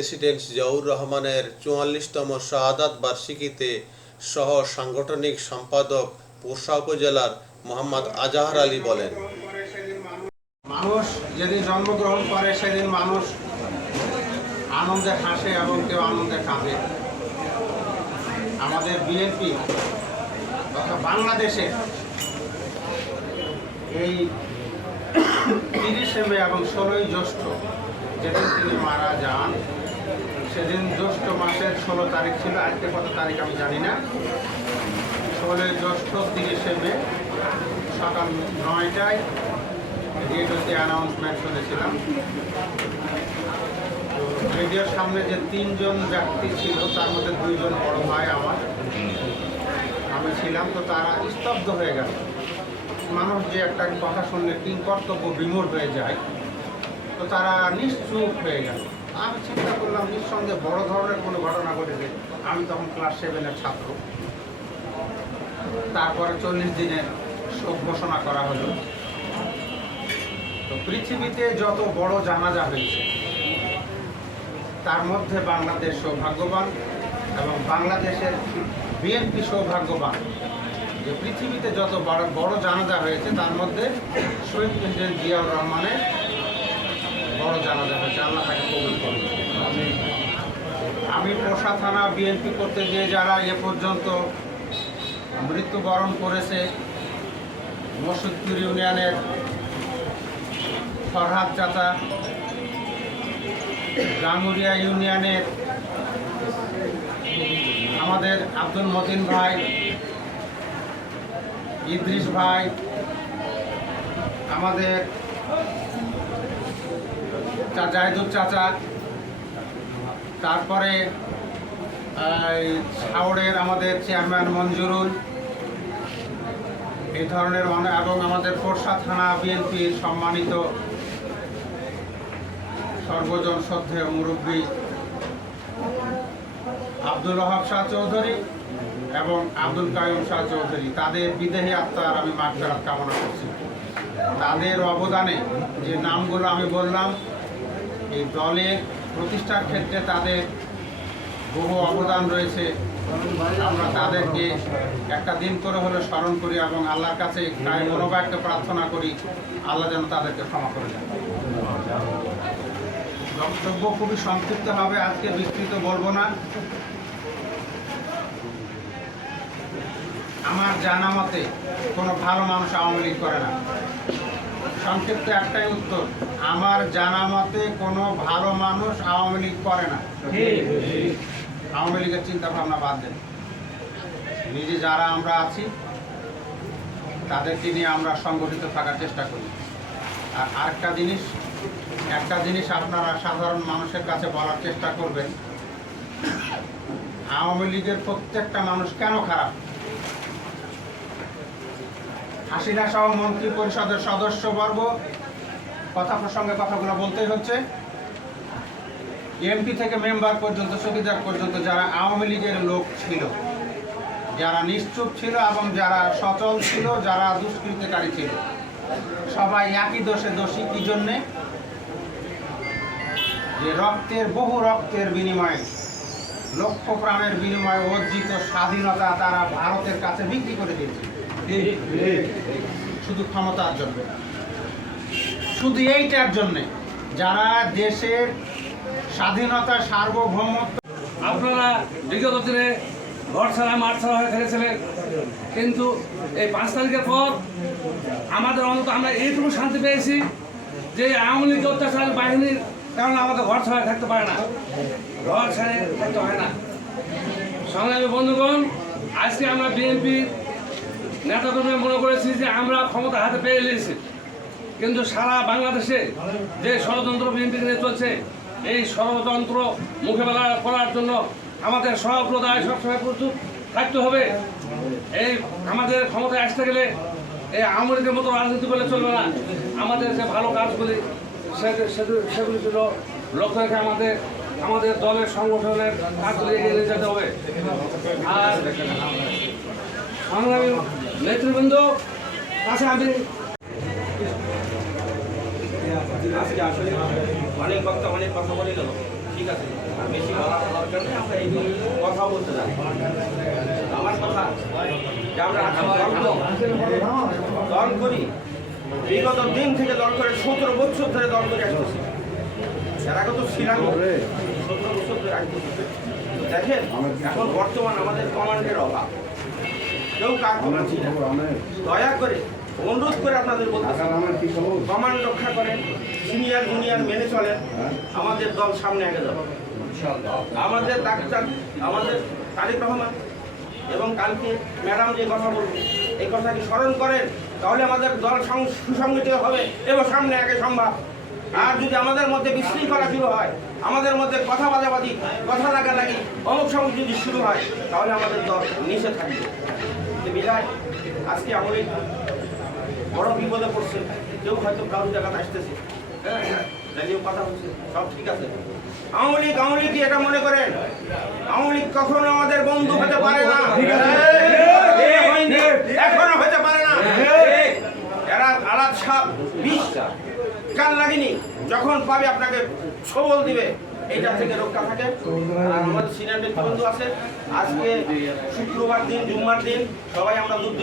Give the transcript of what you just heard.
President Ziaur রহমানের চুয়াল্লিশতম শাহাদাত বার্ষিকীতে সহ সাংগঠনিক সম্পাদক পোরশা উপজেলার মোহাম্মদ আজাহার আলী বলেন। মানুষ যেদিন জন্মগ্রহণ করে, সেদিন মানুষ আনন্দে হাসে এবং কেউ আনন্দে কাঁদে। আমাদের বিএনপি বাংলাদেশে এই তিরিশে মে এবং ষোলোই জ্যৈষ্ঠ যেদিন তিনি মারা যান সেদিন জ্যৈষ্ঠ মাসের ষোলো তারিখ ছিল, আজকে কত তারিখ আমি জানি না। ষোলোই জ্যৈষ্ঠ তিরিশে মে সকাল নয়টায় রেডিওতে অ্যানাউন্সমেন্ট শুনেছিলাম। তো রেডিওর সামনে যে তিনজন ব্যক্তি ছিল, তার মধ্যে দুইজন বড় ভাই আমার। আমি ছিলাম, তো তারা স্তব্ধ হয়ে গেল। মানুষ যে একটা কথা শুনলে কিং কর্তব্য বিমূঢ় হয়ে যায়, তো তারা নিশ্চুপ হয়ে গেল। আমি চিন্তা করলাম, নিঃসন্দেহে বড় ধরনের কোনো ঘটনা ঘটেছে। আমি তখন ক্লাস সেভেনের ছাত্র। তারপরে চল্লিশ দিনের শোক ঘোষণা করা হলো। তো পৃথিবীতে যত বড় জানাজা হয়েছে, তার মধ্যে বাংলাদেশ সৌভাগ্যবান এবং বাংলাদেশের বিএনপি সৌভাগ্যবান। যে পৃথিবীতে যত বড় বড় জানাজা হয়েছে, তার মধ্যে শহীদ প্রেসিডেন্ট জিয়াউর রহমানের বড় জানাজা হয়েছে আল্লাহ তাকে কবুল করুন আমি পোষা থানা বিএনপি করতে গিয়ে যারা এ পর্যন্ত মৃত্যুবরণ করেছে মসুদপুর ইউনিয়নের ফরহাদ চাচা গাঙ্গুরিয়া ইউনিয়নের আমাদের আব্দুল মতিন ভাই, ইদ্রিস ভাই, আমাদের জাহিদুর চাচা তারপরে হাওড়ের আমাদের চেয়ারম্যান মঞ্জুরুল, এই ধরনের অনেক এবং আমাদের পোরশা থানা বিএনপির সম্মানিত সর্বজন শ্রদ্ধেয় মুরব্বী আব্দুল ওহাব শাহ চৌধুরী এবং আব্দুল কায়ুম শাহ চৌধুরী। তাদের বিদেহী আত্মার আমি মাঠফেরাত কামনা করছি। তাদের অবদানে যে নামগুলো আমি বললাম, এই দলের প্রতিষ্ঠার ক্ষেত্রে তাদের বহু অবদান রয়েছে। আমরা তাদেরকে একটা দিন করে হলে স্মরণ করি এবং আল্লাহর কাছে গায়ে মনোবাক্যে প্রার্থনা করি, আল্লাহ যেন তাদেরকে ক্ষমা করে দেন। বক্তব্য খুবই সংক্ষিপ্ত হবে আজকে বিস্তৃত বলব না। আমার জানা মতে কোনো ভালো মানুষ আওয়ামী লীগ করে না। সংক্ষিপ্ত একটাই উত্তর আমার জানা মতে কোনো ভালো মানুষ আওয়ামী লীগ করে না। আওয়ামী লীগের চিন্তা ভাবনা বাদ দেন। নিজে যারা আমরা আছি, তাদেরকে নিয়ে আমরা সংগঠিত থাকার চেষ্টা করি। আর আরেকটা জিনিস, একটা জিনিস আপনারা সাধারণ মানুষের কাছে বলার চেষ্টা করবেন, আওয়ামী লীগের প্রত্যেকটা মানুষ কেন খারাপ? হাসিনা সহ মন্ত্রী পরিষদের সদস্যবর্গ কথা প্রসঙ্গে কথাগুলো বলতেই হচ্ছে। এমপি থেকে মেম্বার পর্যন্ত চকিদার পর্যন্ত যারা আওয়ামী লীগের লোক ছিল, যারা নিশ্চুপ ছিল এবং যারা সচল ছিল, যারা দুষ্কৃতকারী ছিল, সবাই একই দোষে দোষী। কি জন্যে? যে রক্তের, বহু রক্তের বিনিময়ে, লক্ষ প্রাণের বিনিময়ে অর্জিত স্বাধীনতা তারা ভারতের কাছে বিক্রি করে দিয়েছে। শুধু ক্ষমতার জন্য। শুধু এইটার জন্যে, যারা দেশের স্বাধীনতা, সার্বভৌমত্ব আপনারা বিগত দিনে ঘর ছাড়া, মাঠ ছাড়া হয়ে খেলেছিলেন। কিন্তু এই পাঁচ তারিখের পর আমাদের অন্তত আমরা এইটুকু শান্তি পেয়েছি যে আওয়ামী লীগ অত্যাচার বাহিনীর কারণে আমাদের ঘর ছাড়া থাকতে পারে না। ঘর ছেড়ে থাকতে হয় না। সংগ্রামী বন্ধুগণ, আজকে আমরা বিএনপি নেতাকর্মী মনে করেছি যে আমরা ক্ষমতা হাতে পেয়ে নিয়েছি। কিন্তু সারা বাংলাদেশে যে ষড়যন্ত্র বিএনপি চলছে, এই ষড়যন্ত্র মোকাবেলা করার জন্য আমাদের সহপ্রদায় সবসময় প্রস্তুত থাকতে হবে। এই আমাদের ক্ষমতায় আসতে গেলে এই আওয়ামী লীগের মতো রাজনীতি করলে চলবে না। আমাদের যে ভালো কাজগুলি সেগুলি ছিল লক্ষ্য রেখে আমাদের আমাদের দলের সংগঠনের কাজগুলি এগিয়ে যেতে হবে। আর সংগ্রামী নেতৃবৃন্দ কাছে আমি আজকে আসলে অনেক বক্তা অনেক কথা বলে গেল। ঠিক আছে বেশি বলা নেই আমরা এই কথা বলতে যাই আমার কথা যে আমরা দল করি, বিগত দিন থেকে দল করে সতেরো বছর ধরে দল করে আসতেছি। এর আগে তো ছিলাম সতেরো বছর ধরে দেখেন এখন বর্তমান আমাদের কমান্ডের অভাব। কেউ কাজ দয়া করে অনুরোধ করে আপনাদের বলতে রক্ষা করেন সিনিয়র জুনিয়র মেনে চলেন। আমাদের দল সামনে আগে যাবে। আমাদের ডাক্তার আমাদের তারিক রহমান এবং কালকে ম্যাডাম যে কথা বলবে এই কথাটি স্মরণ করেন তাহলে আমাদের দল সুসংগঠিত হবে এবং সামনে আগে সম্ভব। আর যদি আমাদের মধ্যে বিশৃঙ্খলা শুরু হয় আমাদের মধ্যে কথা বাজাবাজি কথা লাগালাগি অমুক সমুক যদি শুরু হয় তাহলে আমাদের দল নিচে থাকবে। বিধায় আজকে আমাদের বড় বিপদে পড়ছে। কেউ হয়তো কারও জায়গাতে আসতেছে। হ্যাঁ যাইও কথা হচ্ছে। সব ঠিক আছে। আওয়ামী লীগ আওয়ামী লীগ এটা মনে করেন? আওয়ামী লীগ কখনো আমাদের বন্ধু হতে পারে না। এখনও হতে পারে না। এরা আলাদ সাপ বিষ। কাল লাগেনি। যখন পাবে আপনাকে সবল দিবে। এইটা থেকে রক্ষা থাকে। আর আমাদের সিনিয়র ব্যক্তিবন্ধু আছে। আজকে শুক্রবার দিন জুম্মার দিন সবাই আমরা দূরান্ত